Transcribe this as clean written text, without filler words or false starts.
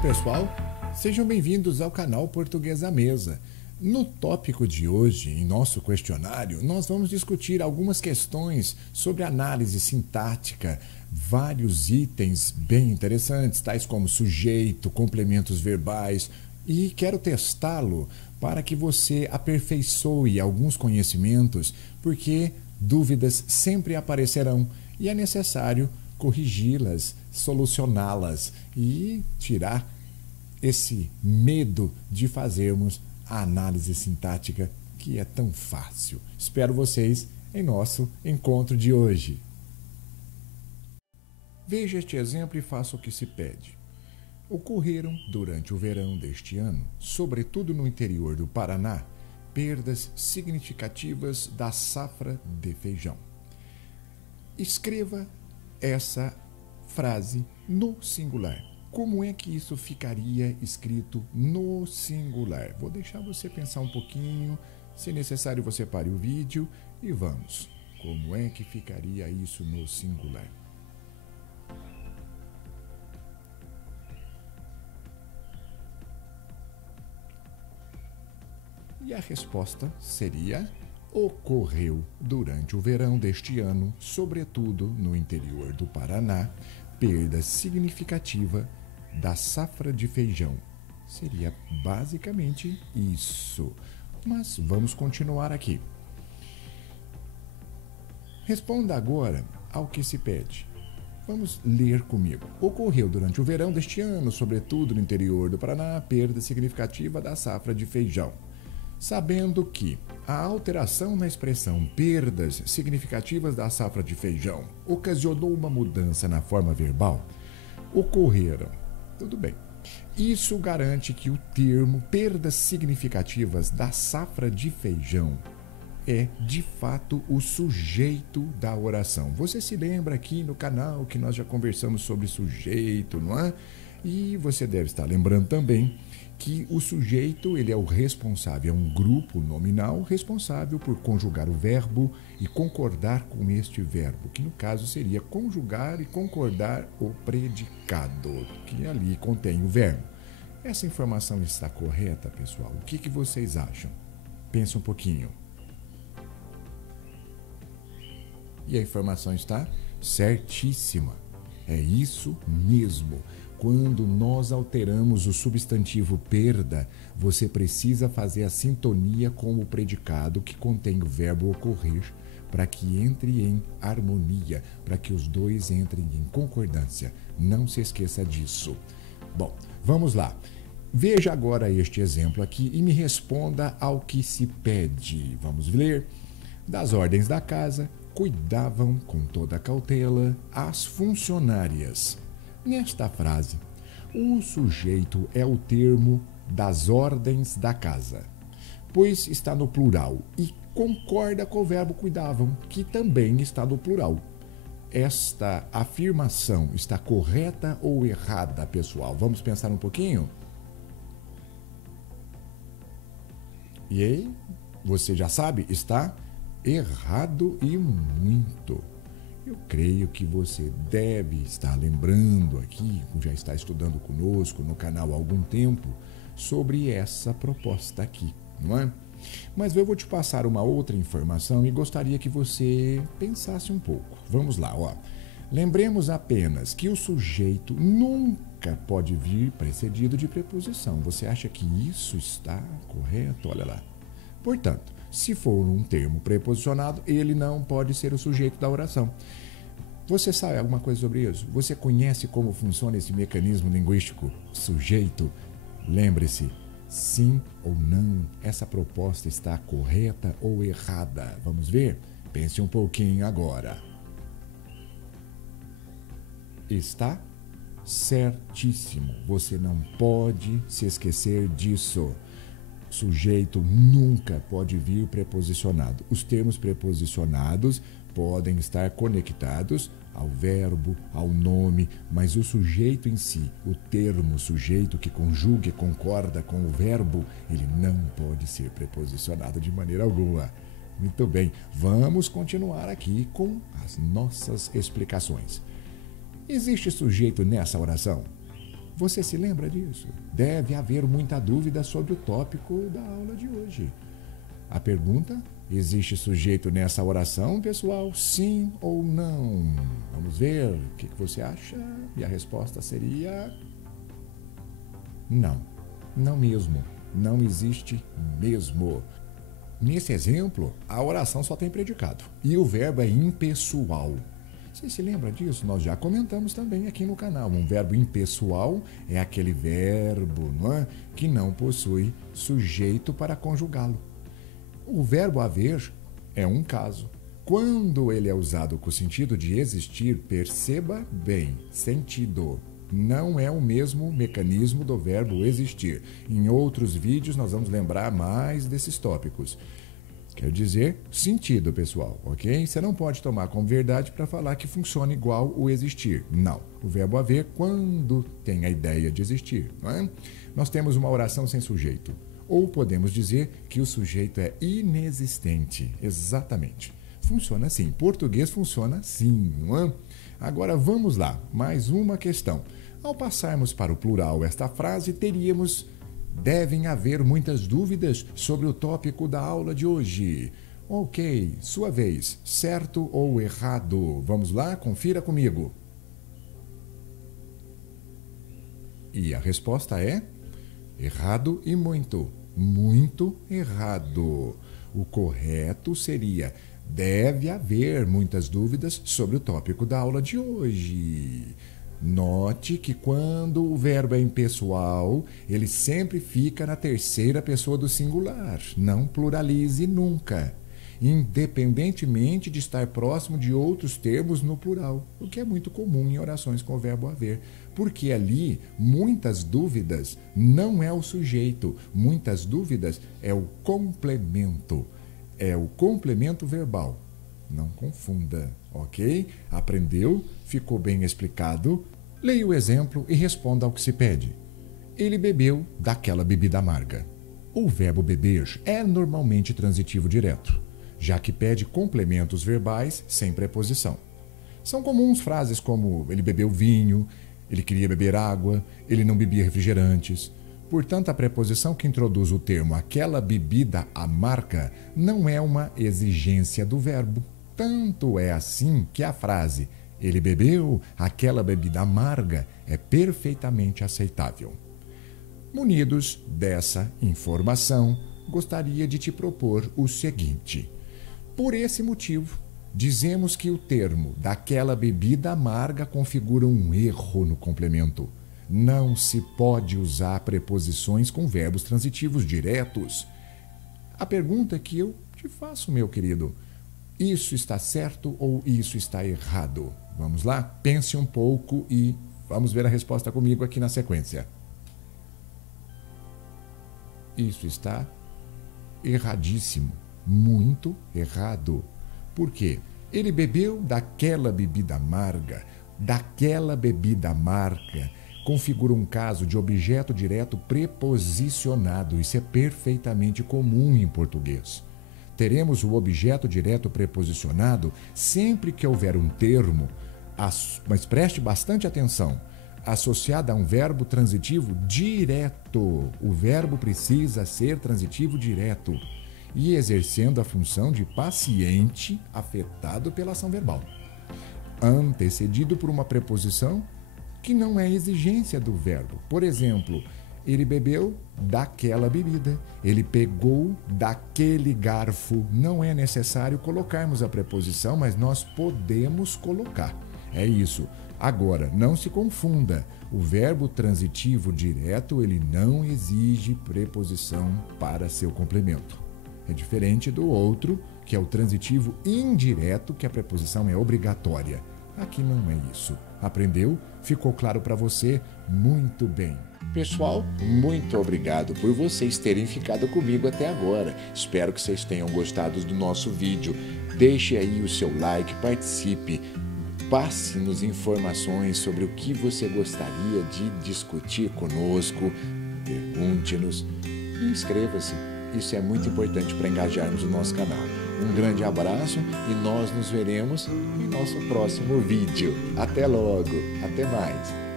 pessoal, sejam bem-vindos ao canal Português à Mesa. No tópico de hoje, em nosso questionário, nós vamos discutir algumas questões sobre análise sintática, vários itens bem interessantes, tais como sujeito, complementos verbais, e quero testá-lo para que você aperfeiçoe alguns conhecimentos, porque dúvidas sempre aparecerão e é necessário corrigi-las, solucioná-las e tirar esse medo de fazermos a análise sintática que é tão fácil. Espero vocês em nosso encontro de hoje. Veja este exemplo e faça o que se pede. Ocorreram, durante o verão deste ano, sobretudo no interior do Paraná, perdas significativas da safra de feijão. Escreva essa frase no singular. Como é que isso ficaria escrito no singular? Vou deixar você pensar um pouquinho. Se necessário, você pare o vídeo e vamos. Como é que ficaria isso no singular? E a resposta seria: ocorreu durante o verão deste ano, sobretudo no interior do Paraná, perda significativa da safra de feijão. Seria basicamente isso. Mas vamos continuar aqui. Responda agora ao que se pede. Vamos ler comigo. Ocorreu durante o verão deste ano, sobretudo no interior do Paraná, perda significativa da safra de feijão. Sabendo que a alteração na expressão perdas significativas da safra de feijão ocasionou uma mudança na forma verbal, ocorreram. Tudo bem. Isso garante que o termo perdas significativas da safra de feijão é, de fato, o sujeito da oração. Você se lembra aqui no canal que nós já conversamos sobre sujeito, não é? E você deve estar lembrando também que o sujeito ele é o responsável, é um grupo nominal responsável por conjugar o verbo e concordar com este verbo, que no caso seria conjugar e concordar o predicado, que ali contém o verbo. Essa informação está correta, pessoal? O que vocês acham? Pensa um pouquinho. E a informação está certíssima. É isso mesmo. Quando nós alteramos o substantivo perda, você precisa fazer a sintonia com o predicado que contém o verbo ocorrer para que entre em harmonia, para que os dois entrem em concordância. Não se esqueça disso. Bom, vamos lá. Veja agora este exemplo aqui e me responda ao que se pede. Vamos ler. Das ordens da casa, cuidavam com toda cautela as funcionárias. Nesta frase, o sujeito é o termo das ordens da casa, pois está no plural e concorda com o verbo cuidavam, que também está no plural. Esta afirmação está correta ou errada, pessoal? Vamos pensar um pouquinho? E aí, você já sabe, está errado e muito. Eu creio que você deve estar lembrando aqui, já está estudando conosco no canal há algum tempo, sobre essa proposta aqui, não é? Mas eu vou te passar uma outra informação e gostaria que você pensasse um pouco. Vamos lá, ó. Lembremos apenas que o sujeito nunca pode vir precedido de preposição. Você acha que isso está correto? Olha lá. Portanto, se for um termo preposicionado, ele não pode ser o sujeito da oração. Você sabe alguma coisa sobre isso? Você conhece como funciona esse mecanismo linguístico sujeito? Lembre-se, sim ou não, essa proposta está correta ou errada? Vamos ver? Pense um pouquinho agora. Está certíssimo. Você não pode se esquecer disso. Sujeito nunca pode vir preposicionado. Os termos preposicionados podem estar conectados ao verbo, ao nome, mas o sujeito em si, o termo sujeito que conjuga e concorda com o verbo, ele não pode ser preposicionado de maneira alguma. Muito bem, vamos continuar aqui com as nossas explicações. Existe sujeito nessa oração? Você se lembra disso? Deve haver muita dúvida sobre o tópico da aula de hoje. A pergunta: existe sujeito nessa oração, pessoal? Sim ou não? Vamos ver o que você acha. E a resposta seria: não. Não mesmo. Não existe mesmo. Nesse exemplo, a oração só tem predicado e o verbo é impessoal. Você se lembra disso? Nós já comentamos também aqui no canal. Um verbo impessoal é aquele verbo, não é? Que não possui sujeito para conjugá-lo. O verbo haver é um caso. Quando ele é usado com o sentido de existir, perceba bem, sentido. Não é o mesmo mecanismo do verbo existir. Em outros vídeos nós vamos lembrar mais desses tópicos. Quer dizer, sentido, pessoal, ok? Você não pode tomar como verdade para falar que funciona igual o existir. Não. O verbo haver quando tem a ideia de existir, não é? Nós temos uma oração sem sujeito. Ou podemos dizer que o sujeito é inexistente. Exatamente. Funciona assim. Português funciona assim, não é? Agora vamos lá. Mais uma questão. Ao passarmos para o plural esta frase, teríamos: devem haver muitas dúvidas sobre o tópico da aula de hoje. Ok, sua vez. Certo ou errado? Vamos lá? Confira comigo. E a resposta é: errado e muito. Muito errado. O correto seria: deve haver muitas dúvidas sobre o tópico da aula de hoje. Note que quando o verbo é impessoal, ele sempre fica na terceira pessoa do singular. Não pluralize nunca, independentemente de estar próximo de outros termos no plural, o que é muito comum em orações com o verbo haver. Porque ali, muitas dúvidas não é o sujeito, muitas dúvidas é o complemento. É o complemento verbal. Não confunda, ok? Aprendeu? Ficou bem explicado? Leia o exemplo e responda ao que se pede. Ele bebeu daquela bebida amarga. O verbo beber é normalmente transitivo direto, já que pede complementos verbais sem preposição. São comuns frases como: ele bebeu vinho, ele queria beber água, ele não bebia refrigerantes. Portanto, a preposição que introduz o termo aquela bebida amarga não é uma exigência do verbo. Tanto é assim que a frase ele bebeu aquela bebida amarga é perfeitamente aceitável. Munidos dessa informação, gostaria de te propor o seguinte. Por esse motivo, dizemos que o termo daquela bebida amarga configura um erro no complemento. Não se pode usar preposições com verbos transitivos diretos. A pergunta que eu te faço, meu querido: isso está certo ou isso está errado? Vamos lá? Pense um pouco e vamos ver a resposta comigo aqui na sequência. Isso está erradíssimo. Muito errado. Por quê? Ele bebeu daquela bebida amarga. Daquela bebida amarga configura um caso de objeto direto preposicionado. Isso é perfeitamente comum em português. Teremos o objeto direto preposicionado sempre que houver um termo, mas preste bastante atenção, associado a um verbo transitivo direto. O verbo precisa ser transitivo direto e exercendo a função de paciente afetado pela ação verbal, antecedido por uma preposição que não é exigência do verbo. Por exemplo, ele bebeu daquela bebida, ele pegou daquele garfo. Não é necessário colocarmos a preposição, mas nós podemos colocar. É isso. Agora, não se confunda. O verbo transitivo direto, ele não exige preposição para seu complemento. É diferente do outro, que é o transitivo indireto, que a preposição é obrigatória. Aqui não é isso. Aprendeu? Ficou claro para você? Muito bem. Pessoal, muito obrigado por vocês terem ficado comigo até agora. Espero que vocês tenham gostado do nosso vídeo. Deixe aí o seu like, participe, passe-nos informações sobre o que você gostaria de discutir conosco, pergunte-nos e inscreva-se. Isso é muito importante para engajarmos o nosso canal. Um grande abraço e nós nos veremos em nosso próximo vídeo. Até logo, até mais.